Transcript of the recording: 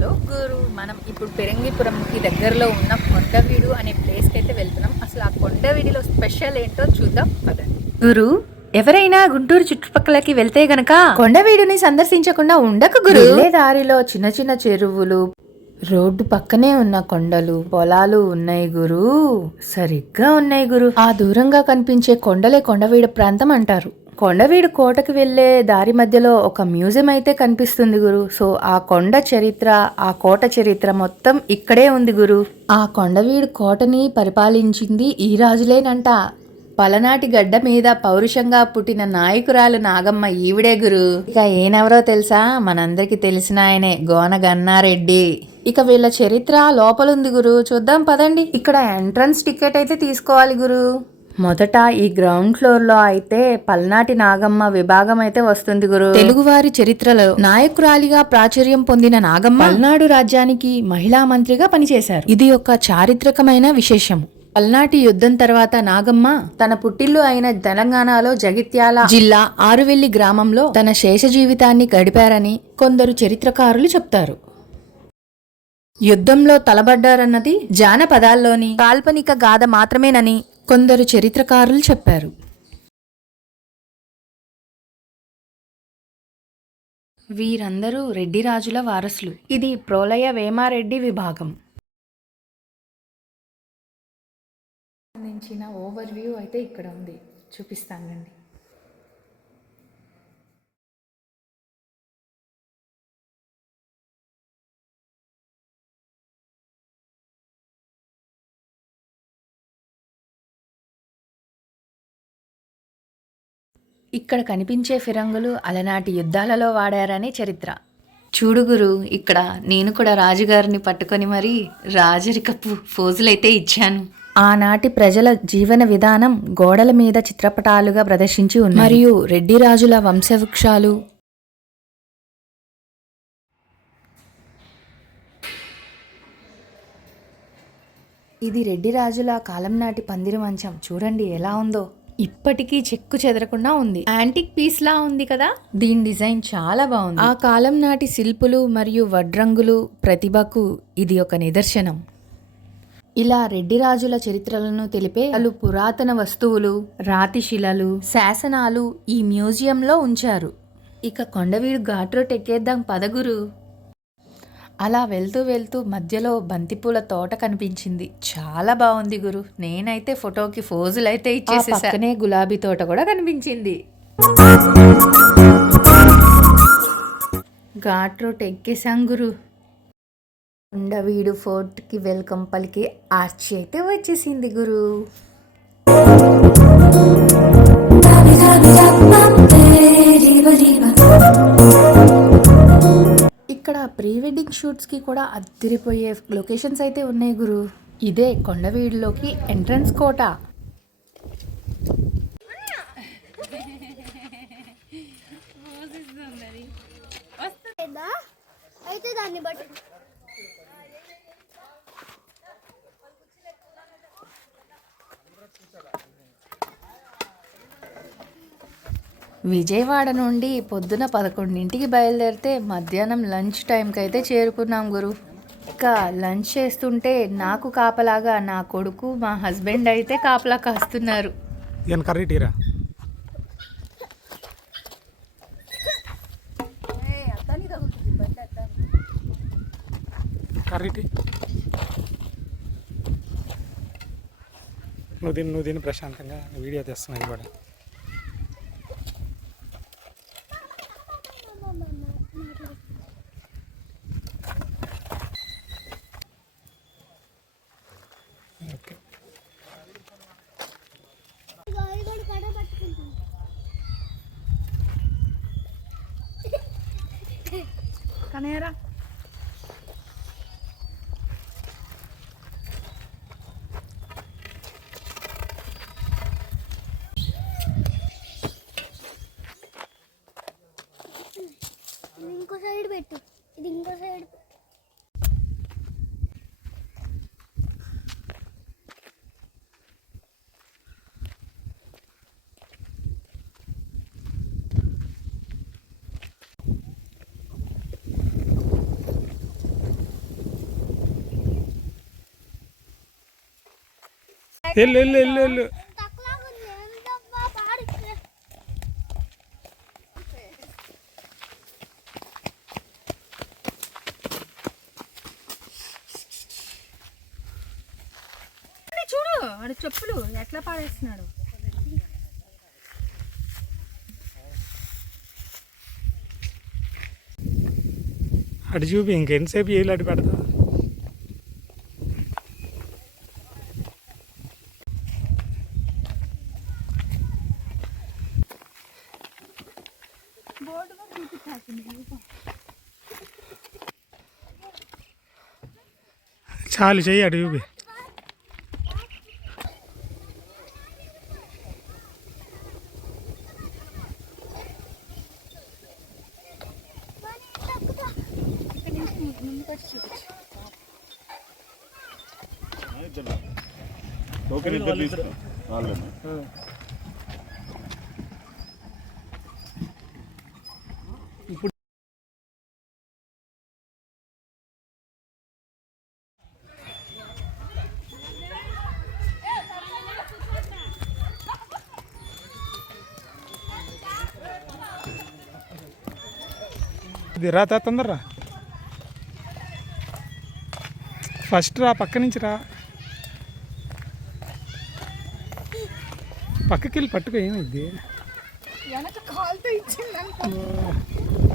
Hello గురు, మనం ఇప్పుడు పెరంగిపురంకి దగ్గరలో ఉన్న కొండవీడు అనే ప్లేస్కి అయితే వెళ్తున్నాం. అసలు ఆ కొండవీడిలో స్పెషల్ ఏంటో చూద్దాం పదండి. గురు, ఎవరైనా గుంటూరు చుట్టుపక్కలకి వెళ్తే గనక కొండవీడుని సందర్శించకుండా ఉండకు గురు. వెళ్ళే దారిలో చిన్న చిన్న చెరువులు, రోడ్డు పక్కనే ఉన్న కొండలు, పొలాలు ఉన్నాయి గురు. సరిగ్గా ఉన్నాయి గురు. ఆ దూరంగా కనిపించే కొండలే కొండవీడు ప్రాంతం అంటారు. కొండవీడు కోటకి వెళ్లే దారి మధ్యలో ఒక మ్యూజియం అయితే కనిపిస్తుంది గురు. సో ఆ కొండ చరిత్ర, ఆ కోట చరిత్ర మొత్తం ఇక్కడే ఉంది గురు. ఆ కొండవీడు కోటని పరిపాలించింది ఈ రాజులేనంట. పలనాటి గడ్డ మీద పౌరుషంగా పుట్టిన నాయకురాలు నాగమ్మ ఈవిడే గురు. ఇక ఏనెవరో తెలుసా? మనందరికి తెలిసిన ఆయనే, గోన గన్నారెడ్డి. ఇక వీళ్ళ చరిత్ర లోపలుంది గురు, చూద్దాం పదండి. ఇక్కడ ఎంట్రన్స్ టికెట్ అయితే తీసుకోవాలి గురు. మొదట ఈ గ్రౌండ్ ఫ్లోర్ లో అయితే పల్నాటి నాగమ్మ విభాగం అయితే వస్తుంది గురు. తెలుగువారి చరిత్రలో నాయకురాలిగా ప్రాచుర్యం పొందిన నాగమ్మ పల్నాడు రాజ్యానికి మహిళా మంత్రిగా పనిచేశారు. ఇది ఒక చారిత్రకమైన విశేషం. పల్నాటి యుద్ధం తర్వాత నాగమ్మ తన పుట్టిల్లు అయిన తెలంగాణలో జగిత్యాల జిల్లా ఆరువెల్లి గ్రామంలో తన శేష జీవితాన్ని గడిపారని కొందరు చరిత్రకారులు చెప్తారు. యుద్ధంలో తలబడ్డారన్నది జానపదాల్లోని కాల్పనిక గాథ మాత్రమేనని కొందరు చరిత్రకారులు చెప్పారు. వీరందరూ రెడ్డి రాజుల వారసులు. ఇది ప్రోలయ వేమారెడ్డి విభాగం. సంబంధించిన ఓవర్ వ్యూ అయితే ఇక్కడ ఉంది, చూపిస్తానండి. ఇక్కడ కనిపించే ఫిరంగులు అలనాటి యుద్ధాలలో వాడారనే చరిత్ర. చూడుగురు, ఇక్కడ నేను కూడా రాజుగారిని పట్టుకొని మరీ రాజరికపు ఫోజులైతే ఇచ్చాను. ఆనాటి ప్రజల జీవన విధానం గోడల మీద చిత్రపటాలుగా ప్రదర్శించి ఉన్నాయి. మరియు రెడ్డి రాజుల వంశవృక్షాలు, ఇది రెడ్డి రాజుల కాలం నాటి పందిరి మంచం. చూడండి ఎలా ఉందో, ఇప్పటికీ చెక్కు చెదరకుండా ఉంది. యాంటిక్ పీస్ లా ఉంది కదా. దీని డిజైన్ చాలా బాగుంది. ఆ కాలం నాటి శిల్పులు మరియు వడ్రంగులు ప్రతిభకు ఇది ఒక నిదర్శనం. ఇలా రెడ్డి రాజుల చరిత్రలను తెలిపే పలు పురాతన వస్తువులు, రాతి శిలలు, శాసనాలు ఈ మ్యూజియంలో ఉంచారు. ఇక కొండవీడు ఘాట్ రోడ్ ఎక్కేద్దాం పదగురు. అలా వెళ్తూ వెళ్తూ మధ్యలో బంతిపూల తోట కనిపించింది. చాలా బాగుంది గురు. నేనైతే ఫోటోకి ఫోజులైతే ఇచ్చేసి, పక్కనే గులాబీ తోట కూడా కనిపించింది. ఘాట్ రోడ్ ఎక్కేసాం గురు. కొండవీడు ఫోర్ట్కి వెల్కమ్ పలికి ఆర్చి అయితే వచ్చేసింది గురు. ఇక్కడ ప్రీ వెడ్డింగ్ షూట్స్కి కూడా అదిరిపోయే లొకేషన్స్ అయితే ఉన్నాయి గురు. ఇదే కొండవీడులోకి ఎంట్రన్స్ కోట. విజయవాడ నుండి పొద్దున 11ంటికి బయలుదేరితే మధ్యాహ్నం లంచ్ టైంకి అయితే చేరుకున్నాం గురు. ఇక లంచ్ చేస్తుంటే నాకు కాపలాగా నా కొడుకు, మా హస్బెండ్ అయితే కాపలా కాస్తున్నారు. నువ్వు దీన్ని ప్రశాంతంగా వీడియో తెస్తున్నాయి కూడా. కనేరా ఇంకో సైడ్ పెట్టు, ఇది ఇంకో సైడ్. వెళ్ళు వెళ్ళు వెళ్ళు వెళ్ళు. తక్కువగా ఉంది ఏంటబ్బా పాడికి చూడు వాడు చెప్పులు ఎట్లా పాడేస్తున్నాడు. అటు చూపి ఇంకెంతసేపు ఏళ్ళు అటు పెడతా. చాలు చెయ్యి అటు చూపి. టోకెన్ ఇద్దరు తీసుకో వాళ్ళని. ఇది రా తొందరరా. ఫస్ట్ రా, పక్క నుంచి రా. పక్కకి వెళ్ళి పట్టుకో. ఏమైంది? వెనక కాలుతో ఇచ్చింది